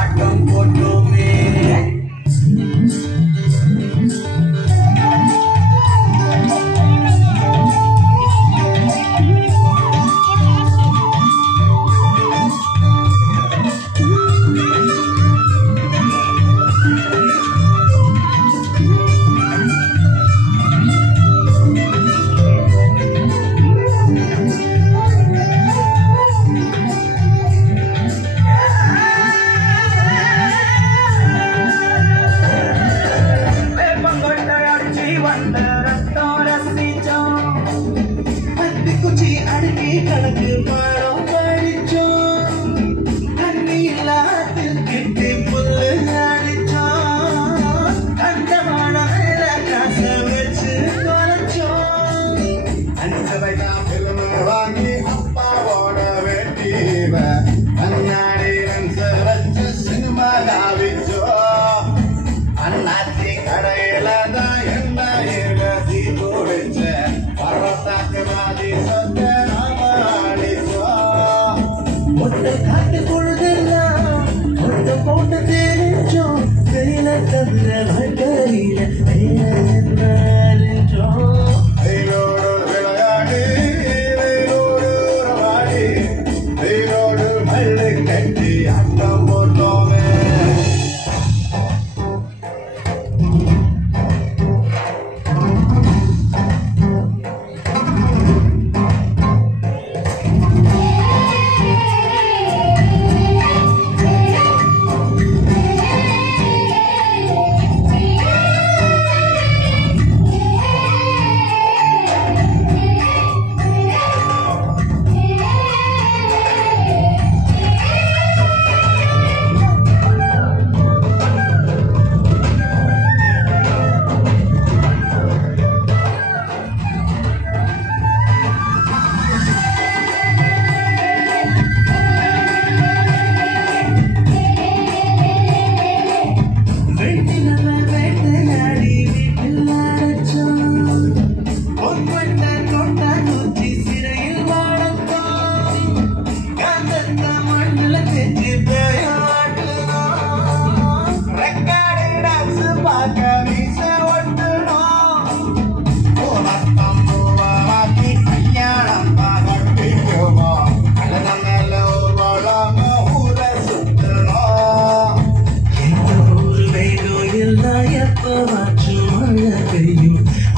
ஆட்டம் போட்டோமே. கணக்கு பாடம் படிச்சோம், தண்ணி இல்லாத்தில் கிட்டி புல்லு அடிச்சோம், கண்டமான காசை வச்சு குறைச்சோம். 5 வயதாம் பிலிம் வாங்கி அப்பாவோட வெட்டிவ கண்ணாடி லென்ஸ் வச்சு சினிமா காவிச்சோம். அண்ணாச்சி கடையில தான் என்ன எழுதி குடிச்ச பரவத்தாக்கு மாதிரி சொந்த காட்டு பொழுதெல்லாம் ஒட்ட போட்டு தெரிஞ்சோம், கையில தவிர வாழ்க்கையில வெயிலோடு விளையாடி வெயிலோடு உறவாடி வெயிலோடு மல்லு கட்டி ஆட்டம் போட்டோமே.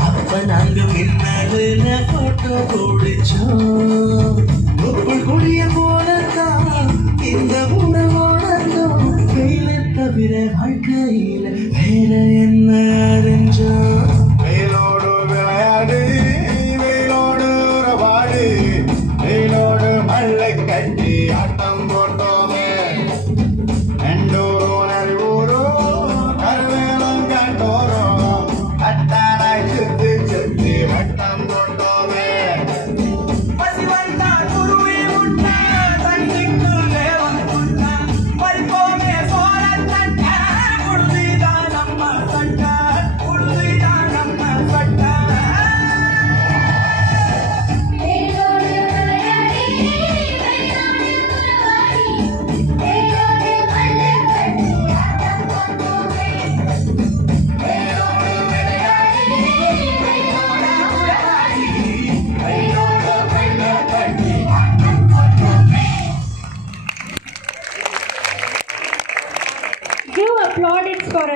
அப்ப நாங்க மின்னல போட்டோ குடிச்சோம், குடிய போலத்தான் இந்த உணவோடத்தோம், கையில தவிர வாழ்க்கையில வேற என்ன அறிஞ்சோம். வெயிலோடு விளையாடு வெயிலோடு உறவாடு வெயிலோடு மல்லை கட்டி ஆட்டம் போட்டோமே. எண்டூரோ நரிவூரோ கருவேலம் கண்டோரோ கட்டாராய் சுத்தி சுத்தி வட்டம் போட்டோமே. பசி வந்தான் குருவி உண்டா தண்ணிக்குள்ளே வந்துட்டா பறிப்போமே சோழ தட்ட உறுதிதான் நம்ம சட்ட உறுதிதான் நம்ம சட்ட. Give applaudits for